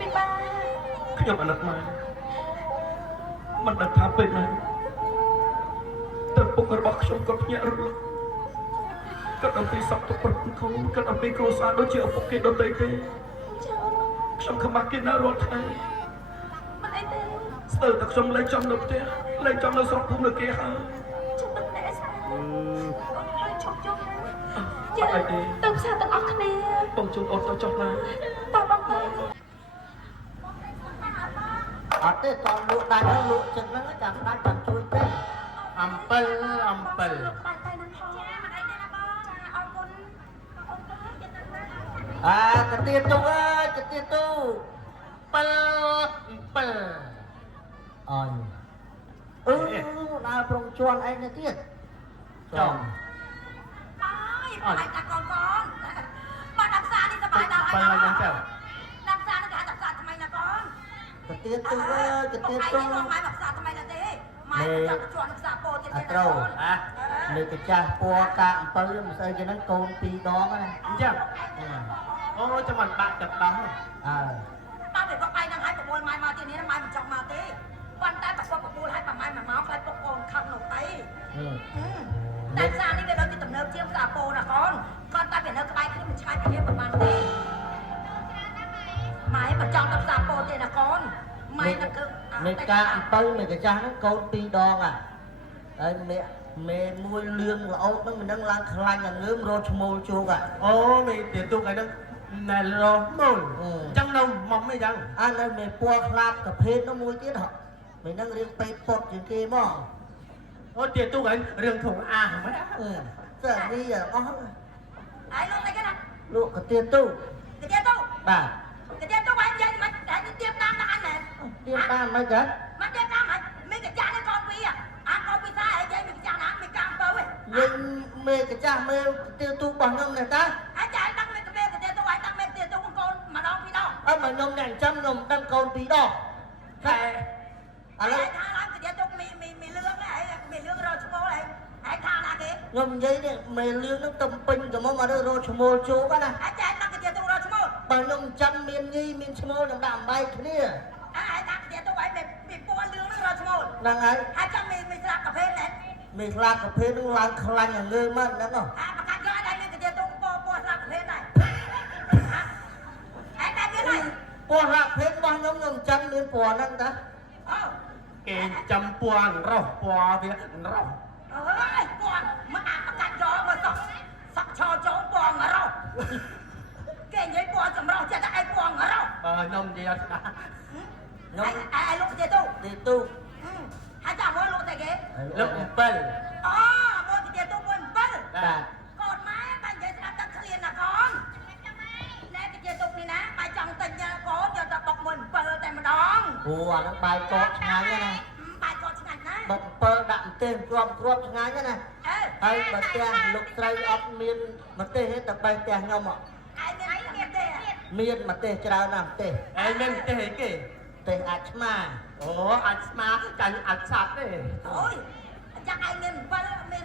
ចិត្តពីបាខ្ញុំអាណិតម៉ែមិនដឹងថាពេលណាតើពុករបស់ខ្ញុំក៏ភ្ញាក់រលឹកគិតអំពីសពទុកប្រពន្ធខ្លួនគិតអំពីគ្រួសារដូចជាឪពុកគេដទៃទេខ្ញុំខ្មាស់គេណារាល់ថ្ងៃមិនអីទេស្ទើរតែខ្ញុំលែងចង់នៅផ្ទះលែងចង់នៅស្រុកភូមិនៅគេហើយជុំទឹកណែស្អាហើយជុំយើងទៅផ្សារទាំងអស់គ្នាបងជូនអូនទៅចុះណាតើបងទៅអត់ទេតលក់ដាច់ហើយលក់ចិត្តហ្នឹងចាំដាច់ចាំជួយទេអំពិលអំពិលបាច់ទៅនឹងផងចាមិនអីទេណាបងចាអរគុណអូនទៅចិត្តទៅណាកាទៀទូអើយកាទៀទូពិលអំពិលអើយដើរប្រងជន់ឯងនេះទៀតចំអើយបាយតាកូនកូនមកដាក់ផ្សារនេះសប្បាយដល់ហើយណាដាក់ផ្សារនេះគេដាក់ផ្សារថ្មីណាកូនកាទៀទូអើយកាទៀទូម៉ែមកផ្សារថ្មីណាទេម៉ែចាប់ជួនផ្សារពោទៀតទេណាត្រូវនេះកាចាស់ពណ៌កាអំពៅមិនស្អីគេហ្នឹងកូន2ដងណាអញ្ចឹងអូចាំមិនបាក់ចាប់ដោះបាទពេលគាត់ឯងនឹងឲ្យប្រមូលម៉ែមកទៀតនេះម៉ែមិនចង់មកទេប៉ុន្តែប្រកបប្រមូលឲ្យម៉ែមកខ្លាចពុកកូនខឹងនោះអីតែផ្សារនេះវាដូចជាទំនើបជាងផ្សារពោណាកូនគាត់តែវានៅក្បែរគ្នាមិនឆ្ងាយពីគ្នាប៉ុន្មានទេម៉ែមិនចង់ទៅផ្សារពោទេណាកូនម៉ែនឹងគឺមេកាអំពៅមេកាចាស់ហ្នឹងកូន2ដងហើយមេមួយលឿងល្អោតហ្នឹងមិនដឹងឡើងខ្លាញ់ងើមរត់ឈ្មោលជោកអូមេទៀទុកឯហ្នឹងណែរស់មូលអញ្ចឹងនៅមុំអីចឹងនៅមេពណ៌ខ្លាប់កាភេទនោះមួយទៀតហ៎មេហ្នឹងរៀងពេកពុតជាងគេមកអូទៀទុកឯងរឿងធំអាហ្មងតែនេះអស់ហើយលោកអីគេណាលក់កាទៀទូកាទៀទូបាទកាទៀទូឯងនិយាយមិនតែទៀបតាមដល់អញមែនទៀបតាមមិនកើតមិនទៀបតាមមិនមេកាចាស់នេះកូនពីអាកូនពីសាឯងនិយាយមេកាចាស់ណាមេកាអំពៅឯងយើងមេកាចាស់មេទៀទូរបស់ខ្ញុំនេះតាអាចចាយដាក់មេកាទៀទូឯងដាក់មេកាទៀទូកូនម្ដងពីរដងអើមកខ្ញុំអ្នកចាំខ្ញុំដឹងកូន2ដងតែឥឡូវថាឡើងកាទៀទូមីលឿងឯងមីលឿងរកឈ្មោលឯងហើយថាណាគេខ្ញុំនិយាយនេះមេលឿងនឹងទំពេញក៏មករកឈ្មោលជោកណាអាចចាយដាក់កាទៀទូរកឈ្មោលបើខ្ញុំចាំមានញីមានឈ្មោលខ្ញុំដាក់អំបែកគ្នាហើយដាក់កាទៀទូឯងពីពណ៌លឿងនឹងរកឈ្មោលហ្នឹងហើយហើយចាំមីស្រាប់កាភេទនេះមីស្លាប់កាភេទនឹងឡើងខ្លាញ់ងើមកហ្នឹងហ៎ប្រកាសយកឲ្យមានកាទៀទូពណ៌ស្រាប់កាភេទដែរហើយតែមានហើយពណ៌ស្រាប់កាភេទរបស់ខ្ញុំចាំមានពណ៌ហ្នឹងតាអូគេចាំពណ៌រស់ពណ៌វារស់អើយពណ៌មកប្រកាសយកមកសក់ឈរចូលពណ៌រស់គេនិយាយពណ៌ចម្រុះចិត្តតែឯងពណ៌រស់ខ្ញុំនិយាយអត់ស្ដាប់ខ្ញុំឯងលោកកាទៀទូហើយចាំមើលលោកតែគេលោក7អូមួយកាទៀទូមួយ7បាទកូនម៉ែបាញ់និយាយស្ដាប់ទឹកឃ្លានណាកូនណែកាទៀទូនេះណាបាយចង់ទិញកូនយកទៅបុកមួយ7តែម្ដងអូអាហ្នឹងបាយកកឆ្ងាញ់ណាបាយកកឆ្ងាញ់ណាបុក7ដាក់ម្ទេសគ្រាប់ឆ្ងាញ់ណាហើយបើផ្ទះលោកស្រីអត់មានម្ទេសទេតែបែរផ្ទះខ្ញុំឯងមានទេមានម្ទេសច្រើនណាស់ម្ទេសឯងមានម្ទេសអីគេម្ទេសអាចឆ្មាអូអាចស្មាចាញ់អាចឆាប់ទេអូយចាំឯងមាន7មាន